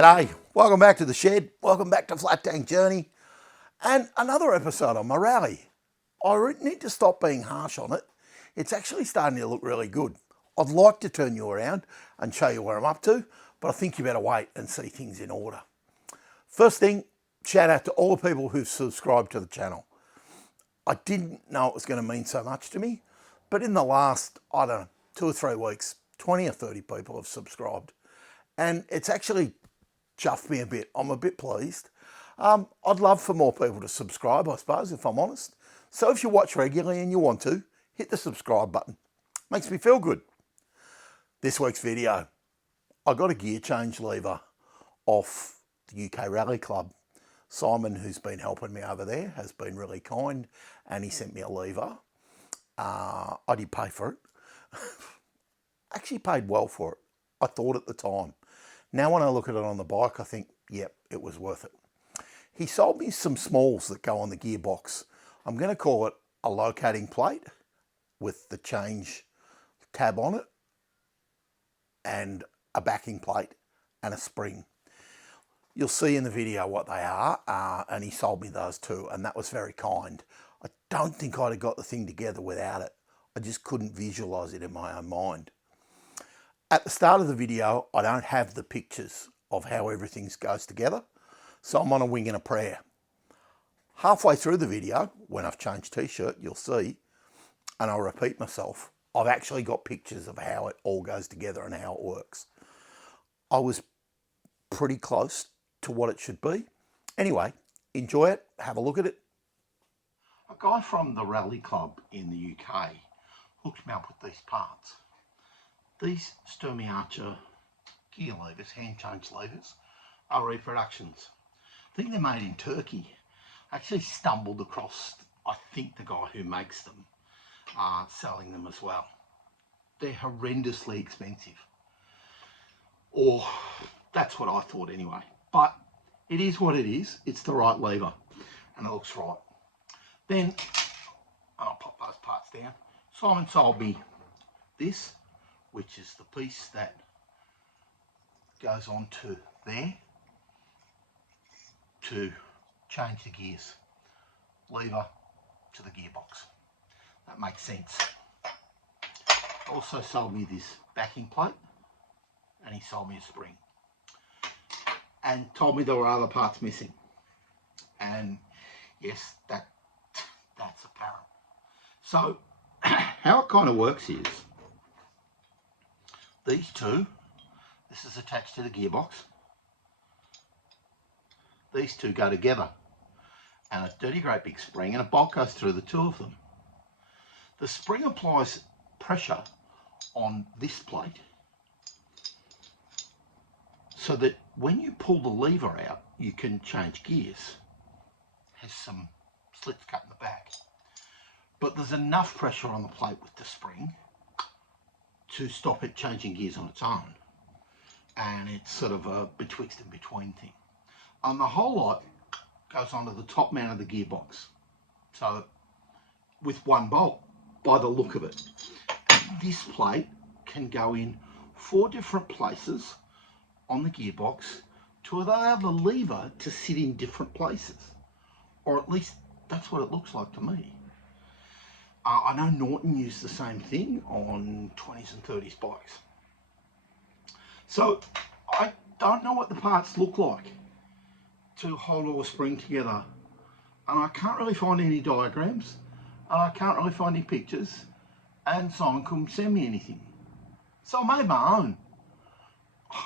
G'day, welcome back to the shed, welcome back to Flat Tank Journey, and another episode on my Raleigh. I need to stop being harsh on it. It's actually starting to look really good. I'd like to turn you around and show you where I'm up to, but I think you better wait and see things in order. First thing, shout out to all the people who've subscribed to the channel. I didn't know it was going to mean so much to me, but in the last, 2 or 3 weeks, 20 or 30 people have subscribed. And it's actually chuffed me a bit. I'm a bit pleased. I'd love for more people to subscribe, I suppose, if I'm honest. So if you watch regularly and you want to, hit the subscribe button. Makes me feel good. This week's video, I got a gear change lever off the UK Rally Club. Simon, who's been helping me over there, has been really kind and he sent me a lever. I did pay for it. Actually paid well for it, I thought at the time. Now when I look at it on the bike, I think, yep, it was worth it. He sold me some smalls that go on the gearbox. I'm going to call it a locating plate with the change tab on it and a backing plate and a spring. You'll see in the video what they are, and he sold me those too, and that was very kind. I don't think I'd have got the thing together without it. I just couldn't visualise it in my own mind. At the start of the video, I don't have the pictures of how everything goes together, so I'm on a wing and a prayer. Halfway through the video, when I've changed t-shirt, you'll see, and I'll repeat myself, I've actually got pictures of how it all goes together and how it works. I was pretty close to what it should be. Anyway, enjoy it, have a look at it. A guy from the Raleigh Club in the UK hooked me up with these parts. These Sturmy Archer gear levers, hand change levers, are reproductions. I think they're made in Turkey. I actually stumbled across, I think, the guy who makes them, selling them as well. They're horrendously expensive. Or that's what I thought anyway. But it is what it is. It's the right lever and it looks right. Then, I'll pop those parts down. Simon sold me this, which is the piece that goes on to there to change the gears. Lever to the gearbox. That makes sense. Also sold me this backing plate and he sold me a spring. And told me there were other parts missing. And yes, that's apparent. So how it kind of works is, these two, this is attached to the gearbox. These two go together and a dirty great big spring and a bolt goes through the two of them. The spring applies pressure on this plate so that when you pull the lever out, you can change gears. It has some slits cut in the back. But there's enough pressure on the plate with the spring to stop it changing gears on its own. And it's sort of a betwixt and between thing. And the whole lot goes onto the top mount of the gearbox. So with one bolt, by the look of it. And this plate can go in 4 different places on the gearbox to allow the lever to sit in different places. Or at least that's what it looks like to me. I know Norton used the same thing on 20s and 30s bikes. So I don't know what the parts look like to hold all the spring together. And I can't really find any diagrams. And I can't really find any pictures. And Simon couldn't send me anything. So I made my own.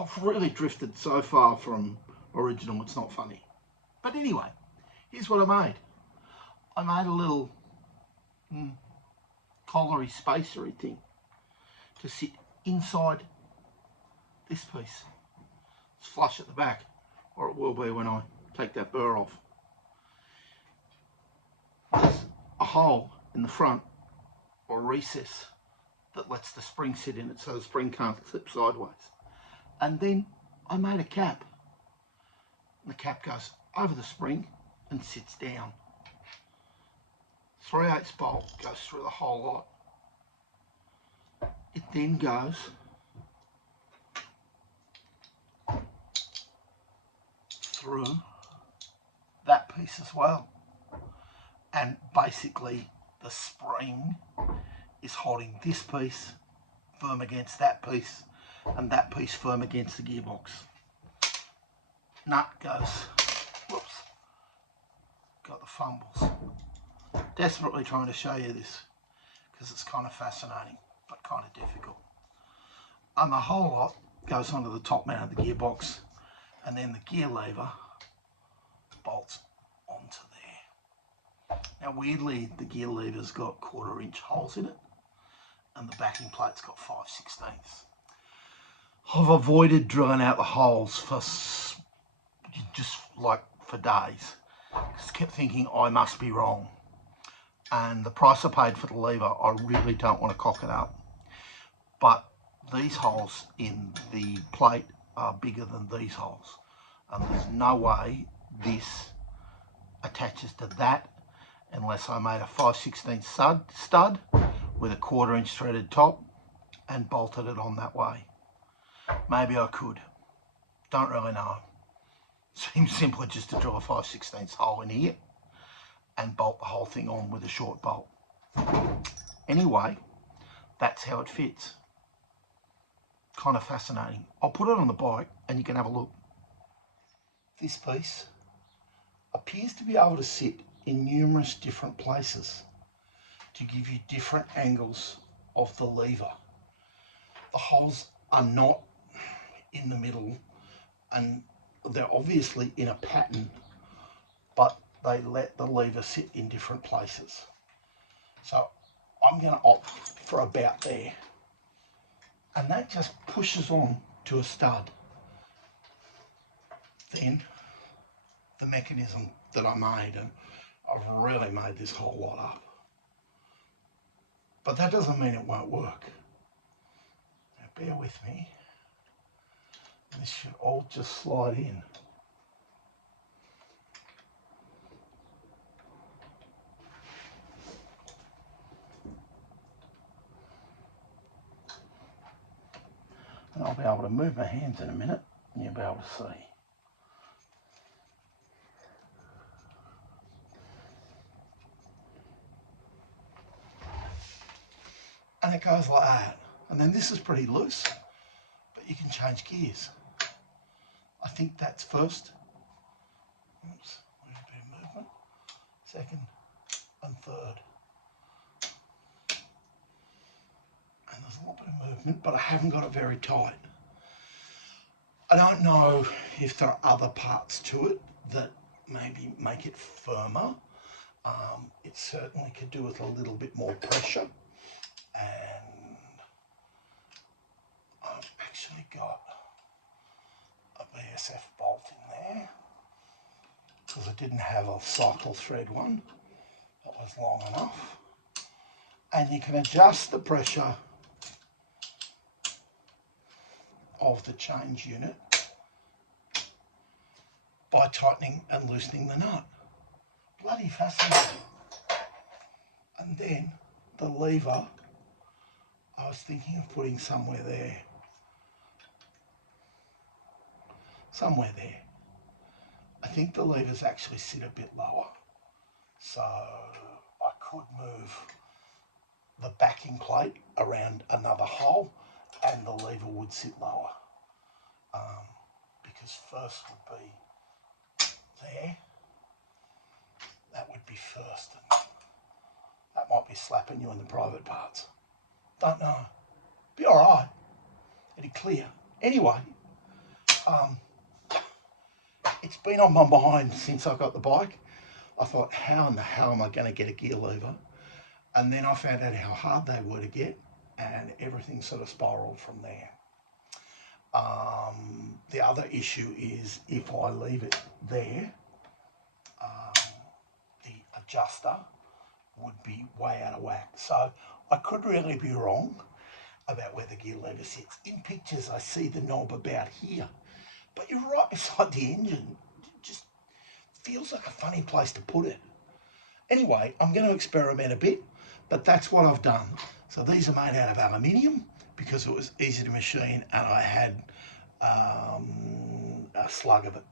I've really drifted so far from original, it's not funny. But anyway, here's what I made. I made a little collary spacery thing to sit inside this piece. It's flush at the back, or it will be when I take that burr off. There's a hole in the front, or a recess, that lets the spring sit in it so the spring can't slip sideways. And then I made a cap. The cap goes over the spring and sits down. 3/8 bolt goes through the whole lot. It then goes through that piece as well. And basically the spring is holding this piece firm against that piece and that piece firm against the gearbox. Nut goes, whoops, got the fumbles. Desperately trying to show you this because it's kind of fascinating but kind of difficult. And the whole lot goes onto the top mount of the gearbox, and then the gear lever bolts onto there. Now weirdly, the gear lever's got 1/4 inch holes in it, and the backing plate's got 5/16. I've avoided drilling out the holes for just like for days. Just kept thinking I must be wrong. And the price I paid for the lever, I really don't want to cock it up. But these holes in the plate are bigger than these holes. And there's no way this attaches to that unless I made a 5/16 stud with a 1/4 inch threaded top and bolted it on that way. Maybe I could. Don't really know. Seems simpler just to drill a 5/16 hole in here and bolt the whole thing on with a short bolt. Anyway, that's how it fits. Kind of fascinating. I'll put it on the bike and you can have a look. This piece appears to be able to sit in numerous different places to give you different angles of the lever. The holes are not in the middle and they're obviously in a pattern, but they let the lever sit in different places. So I'm going to opt for about there. And that just pushes on to a stud. Then the mechanism that I made, and I've really made this whole lot up. But that doesn't mean it won't work. Now bear with me. This should all just slide in. And I'll be able to move my hands in a minute and you'll be able to see. And it goes like that. And then this is pretty loose, but you can change gears. I think that's first. Oops, a little bit of movement. Second and third. And there's a little bit of movement, but I haven't got it very tight. I don't know if there are other parts to it that maybe make it firmer. It certainly could do with a little bit more pressure. And I've actually got a BSF bolt in there because I didn't have a cycle thread one that was long enough. And you can adjust the pressure of the change unit by tightening and loosening the nut. Bloody fascinating. And then the lever, I was thinking of putting somewhere there. Somewhere there. I think the levers actually sit a bit lower. So I could move the backing plate around another hole and the lever would sit lower. Because first would be there. That would be first. And that might be slapping you in the private parts. Don't know. Be alright. It'd clear. Anyway, it's been on my mind since I got the bike. I thought, how in the hell am I going to get a gear lever? And then I found out how hard they were to get, and everything sort of spiraled from there. The other issue is if I leave it there, the adjuster would be way out of whack. So I could really be wrong about where the gear lever sits. In pictures I see the knob about here, but you're right beside the engine. It just feels like a funny place to put it. Anyway, I'm going to experiment a bit, but that's what I've done. So these are made out of aluminium because it was easy to machine and I had a slug of it.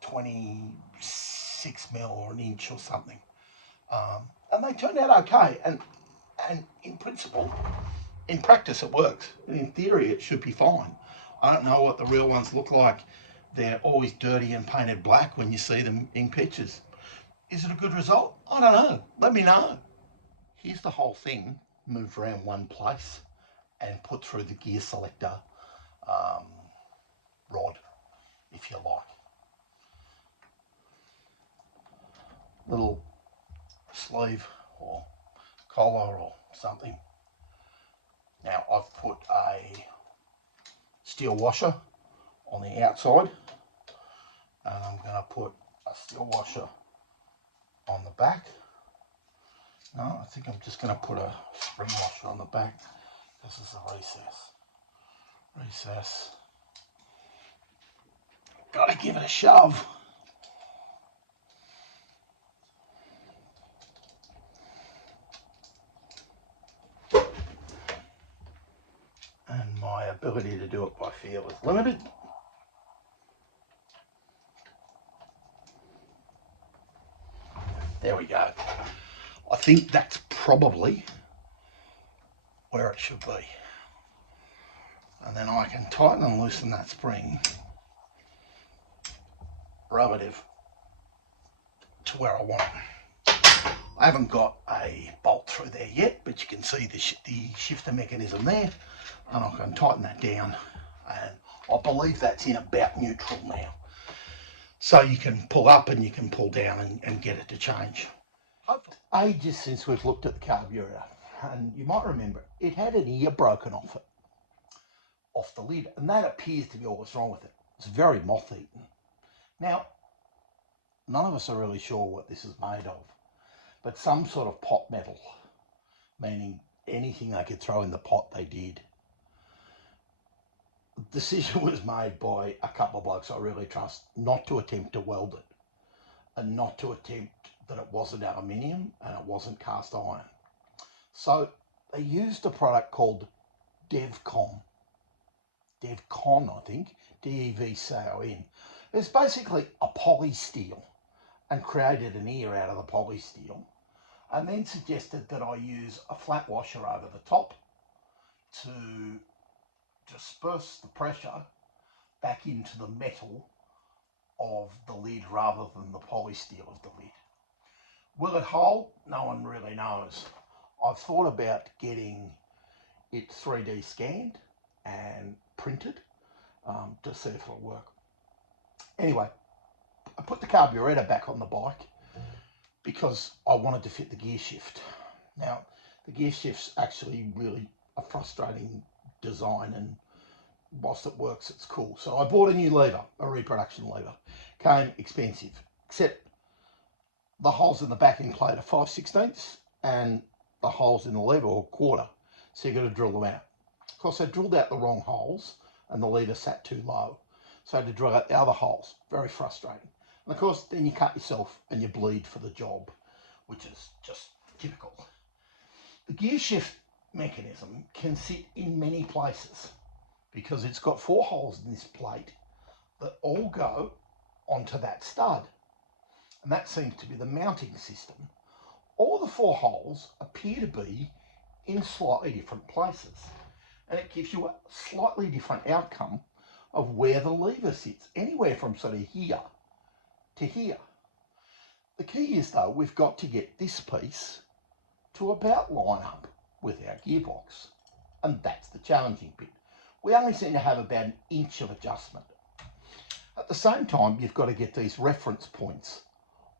26 mil or an inch or something. And they turned out okay. And in principle, in practice, it works. In theory, it should be fine. I don't know what the real ones look like. They're always dirty and painted black when you see them in pictures. Is it a good result? I don't know. Let me know. Here's the whole thing moved around one place and put through the gear selector rod, if you like. Little sleeve or collar or something. Now I've put a steel washer on the outside, and I'm going to put a steel washer on the back. No, I think I'm just going to put a spring washer on the back. This is a recess. Got to give it a shove. And my ability to do it by feel is limited. There we go. I think that's probably where it should be. And then I can tighten and loosen that spring relative to where I want it. I haven't got a bolt through there yet, but you can see the shifter mechanism there, and I can tighten that down, and I believe that's in about neutral now. So you can pull up and you can pull down and get it to change. Ages since we've looked at the carburetor, and you might remember it had an ear broken off the lid, and that appears to be all that's wrong with it. It's very moth-eaten. Now, none of us are really sure what this is made of, but some sort of pot metal, meaning anything they could throw in the pot they did. The decision was made by a couple of blokes I really trust not to attempt to weld it, and not to attempt that it wasn't aluminium and it wasn't cast iron. So they used a product called Devcon, I think, Devcon. It's basically a polysteel, and created an ear out of the polysteel, and then suggested that I use a flat washer over the top to disperse the pressure back into the metal of the lid rather than the polysteel of the lid. Will it hold? No one really knows. I've thought about getting it 3D scanned and printed to see if it'll work. Anyway, I put the carburetor back on the bike because I wanted to fit the gear shift. Now, the gear shift's actually really a frustrating design, and whilst it works, it's cool. So I bought a new lever, a reproduction lever. Came expensive, except the holes in the backing plate are 5/16 and the holes in the lever are 1/4. So you've got to drill them out. Of course, I drilled out the wrong holes and the lever sat too low. So I had to drill out the other holes. Very frustrating. And of course, then you cut yourself and you bleed for the job, which is just typical. The gear shift mechanism can sit in many places because it's got 4 holes in this plate that all go onto that stud. And that seems to be the mounting system. All the 4 holes appear to be in slightly different places, and it gives you a slightly different outcome of where the lever sits, anywhere from sort of here to here. The key is, though, we've got to get this piece to about line up with our gearbox, and that's the challenging bit. We only seem to have about 1 inch of adjustment. At the same time, you've got to get these reference points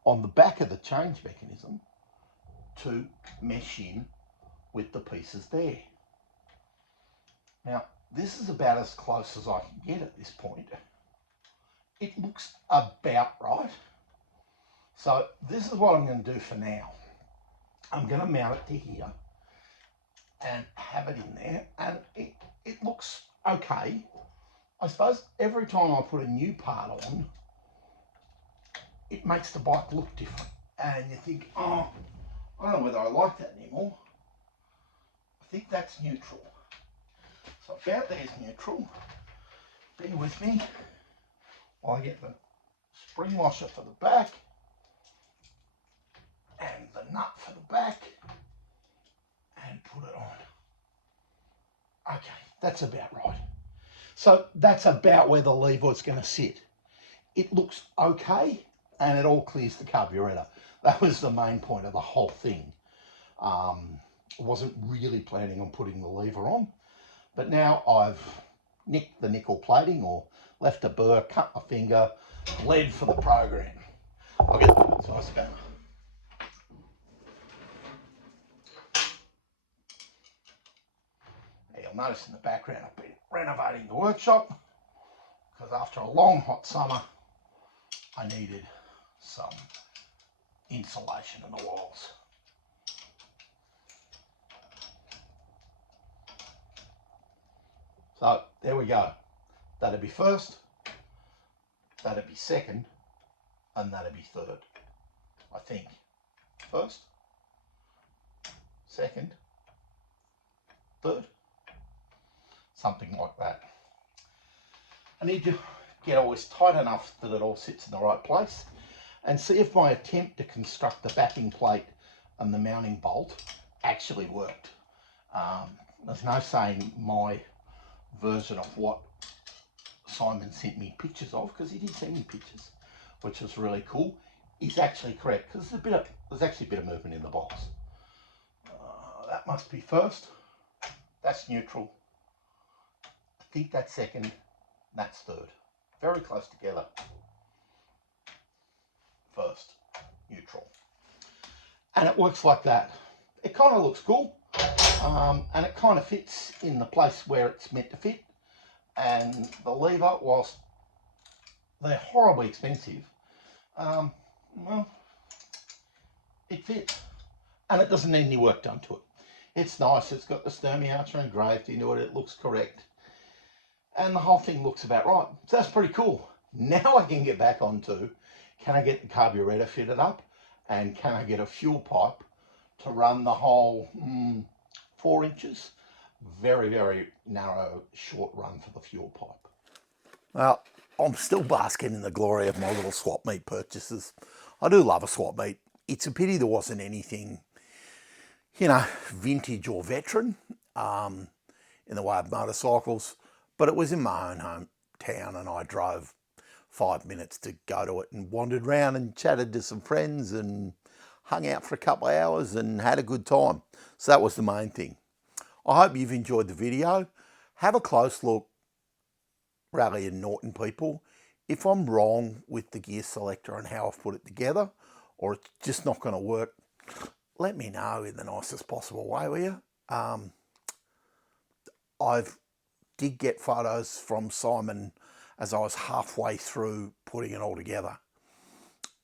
on the back of the change mechanism to mesh in with the pieces there. Now, this is about as close as I can get at this point. It looks about right. So this is what I'm going to do for now. I'm going to mount it to here and have it in there, and it looks okay. I suppose every time I put a new part on, it makes the bike look different, and you think, oh, I don't know whether I like that anymore. I think that's neutral. So about there's neutral. Bear with me while I get the spring washer for the back, and the nut for the back, and put it on. Okay, that's about right. So that's about where the lever's going to sit. It looks okay, and it all clears the carburetor. That was the main point of the whole thing. I wasn't really planning on putting the lever on, but now I've nicked the nickel plating or left a burr, cut my finger, lead for the program. I'll get the size spanner. You'll notice in the background I've been renovating the workshop because after a long hot summer I needed some insulation in the walls. So there we go. That'd be first, that'd be second, and that'd be third. I think first, second, third, something like that. I need to get always tight enough that it all sits in the right place and see if my attempt to construct the backing plate and the mounting bolt actually worked. There's no saying my version of what Simon sent me pictures of, because he did send me pictures, which was really cool, is actually correct, because there's actually a bit of movement in the bolts. That must be first, that's neutral, I think that's second, that's third. Very close together. First, neutral. And it works like that. It kind of looks cool, and it kind of fits in the place where it's meant to fit. And the lever, whilst they're horribly expensive, well, it fits. And it doesn't need any work done to it. It's nice, it's got the Sturmey Archer engraved into it, it looks correct. And the whole thing looks about right. So that's pretty cool. Now I can get back onto, can I get the carburetor fitted up? And can I get a fuel pipe to run the whole 4 inches? Very, very narrow, short run for the fuel pipe. Well, I'm still basking in the glory of my little swap meet purchases. I do love a swap meet. It's a pity there wasn't anything, you know, vintage or veteran in the way of motorcycles. But it was in my own hometown and I drove 5 minutes to go to it and wandered around and chatted to some friends and hung out for a couple of hours and had a good time. So that was the main thing. I hope you've enjoyed the video. Have a close look, Raleigh and Norton people. If I'm wrong with the gear selector and how I've put it together, or it's just not going to work, let me know in the nicest possible way, will you? I've did get photos from Simon as I was halfway through putting it all together.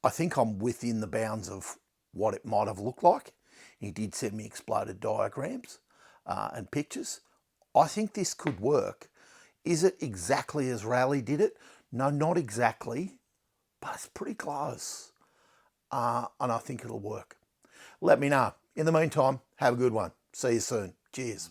I think I'm within the bounds of what it might have looked like. He did send me exploded diagrams and pictures. I think this could work. Is it exactly as Raleigh did it? No, not exactly, but it's pretty close. And I think it'll work. Let me know. In the meantime, have a good one. See you soon. Cheers.